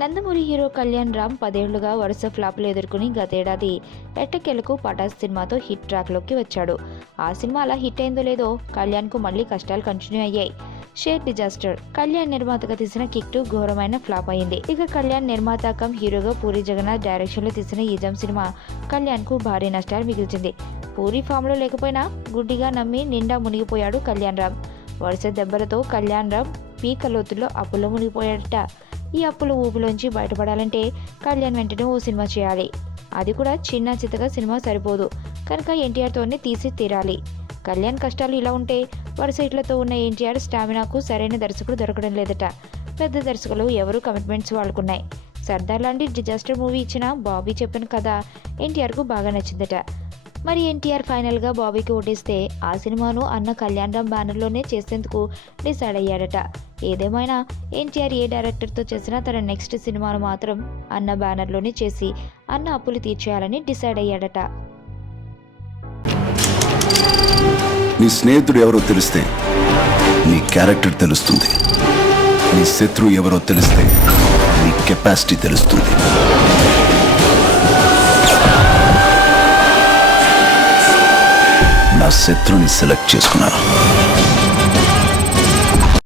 Nandamuri hero Kalyan Ram 10 ఏళ్లుగా వరుస ఫ్లాపులు ఎదుర్కొని గతేడాది ఎట్టకేలకు పటాస్ సినిమాతో హిట్ ట్రాక్లోకి వచ్చాడు. ఆ సినిమా అలా హిట్ అయిందో లేదో కళ్యాణ్కు మళ్లీ కష్టాలు కంటిన్యూ అయ్యాయి. షేర్ డిజాస్టర్ కళ్యాణ్ నిర్మాతగా తీసిన కిక్ 2 ఘోరమైన ఫ్లాప్ అయింది. ఇక కళ్యాణ్ నిర్మాత కమ్ హీరోగా పూరి జగన్నాథ్ డైరెక్షన్లో తీసిన ఈజం సినిమా కళ్యాణ్కు భారీ నష్టాలు మిగిల్చింది. పూరి ఫామ్లో లేకపోయినా గుడ్డిగా నమ్మి నిండా మునిగిపోయాడు కళ్యాణ్ రామ్. వరుస దెబ్బలతో కళ్యాణ్ రామ్ పీక లోతుల్లో అప్పుల్లో మునిగిపోయాడట. ఈ అప్పుల ఊపిలోంచి బయటపడాలంటే కళ్యాణ్ వెంటనే ఓ సినిమా చేయాలి. అది కూడా చిన్న చితగా సినిమా సరిపోదు కనుక ఎన్టీఆర్తోనే తీసి తీరాలి. కళ్యాణ్ కష్టాలు ఇలా ఉంటే వరుస హిట్లతో ఉన్న ఎన్టీఆర్ స్టామినాకు సరైన దర్శకుడు దొరకడం లేదట. పెద్ద దర్శకులు ఎవరు కమిట్మెంట్స్ వాళ్ళకున్నాయి. సర్దార్ లాంటి డిజాస్టర్ మూవీ ఇచ్చిన బాబీ చెప్పిన కథ ఎన్టీఆర్కు బాగా నచ్చిందట. మరి ఎన్టీఆర్ ఫైనల్గా బాబీకి ఓటేస్తే ఆ సినిమాను అన్న కళ్యాణ్ రామ్ బ్యానర్లోనే చేసేందుకు డిసైడ్ అయ్యాడట. ఏదేమైనా ఎన్టీఆర్ ఏ డైరెక్టర్తో చేసినా తన నెక్స్ట్ సినిమాను మాత్రం అన్న బ్యానర్లోనే చేసి అన్న అప్పులు తీర్చేయాలని డిసైడ్ అయ్యాడట. నీ స్నేహితుడు ఎవరో తెలిస్తే నీ క్యారెక్టర్ తెలుస్తుంది. నీ శత్రువు ఎవరో తెలిస్తే నీ కెపాసిటీ తెలుస్తుంది. నా శత్రుని సెలెక్ట్ చేసుకున్నాను.